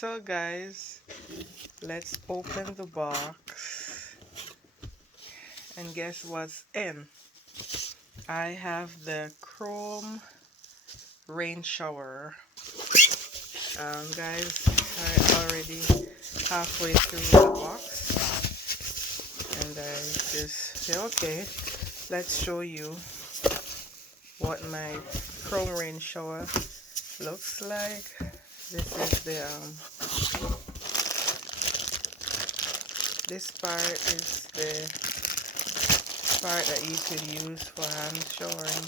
So guys, let's open the box and guess what's in. I have the chrome rain shower. Guys, I already halfway through the box and I just say, okay, let's show you what my chrome rain shower looks like. This is the this part is the part that you could use for hand showering.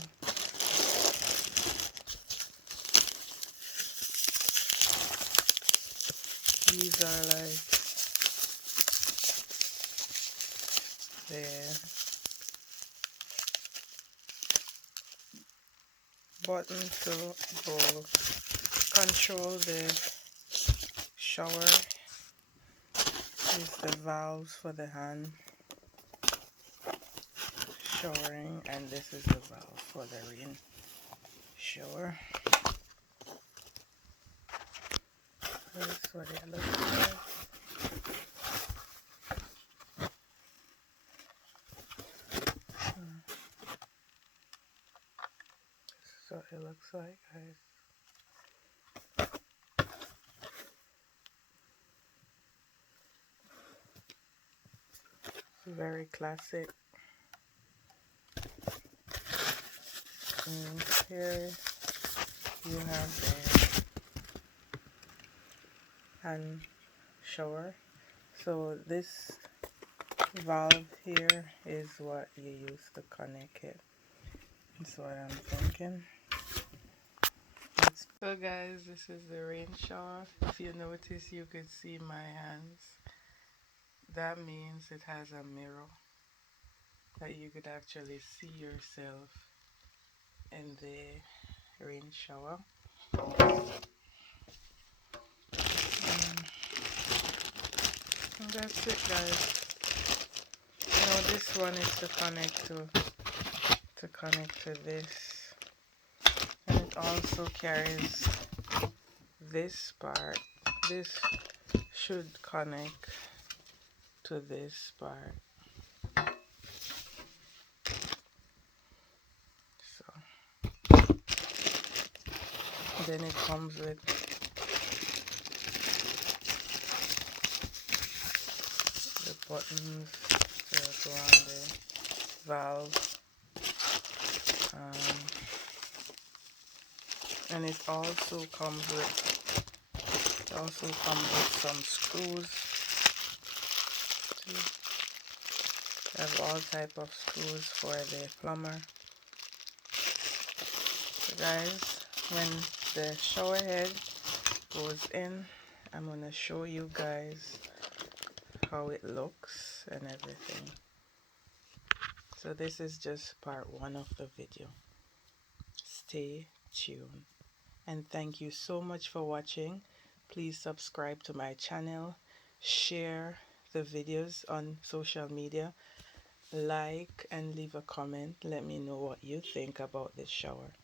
These are like the button to control the shower. Is the valves for the hand showering, and this is the valve for the rain shower. That's what it looks like. This is what it looks like, guys. Very classic. And here you have the hand shower. So this valve here is what you use to connect it. That's what I'm thinking. So guys, this is the rain shower. If you notice, you could see my hands. That means it has a mirror that you could actually see yourself in the rain shower. And that's it, guys. This one is to connect to this, and it also carries this part. This should connect to this part. So then it comes with the buttons to go on the valve, and it also comes with some screws. I have all type of screws for the plumber. So guys, when the shower head goes in, I'm gonna show you guys how it looks and everything. So this is just part 1 of the video. Stay tuned, and thank you so much for watching. Please subscribe to my channel, share the videos on social media, like and leave a comment. Let me know what you think about this shower.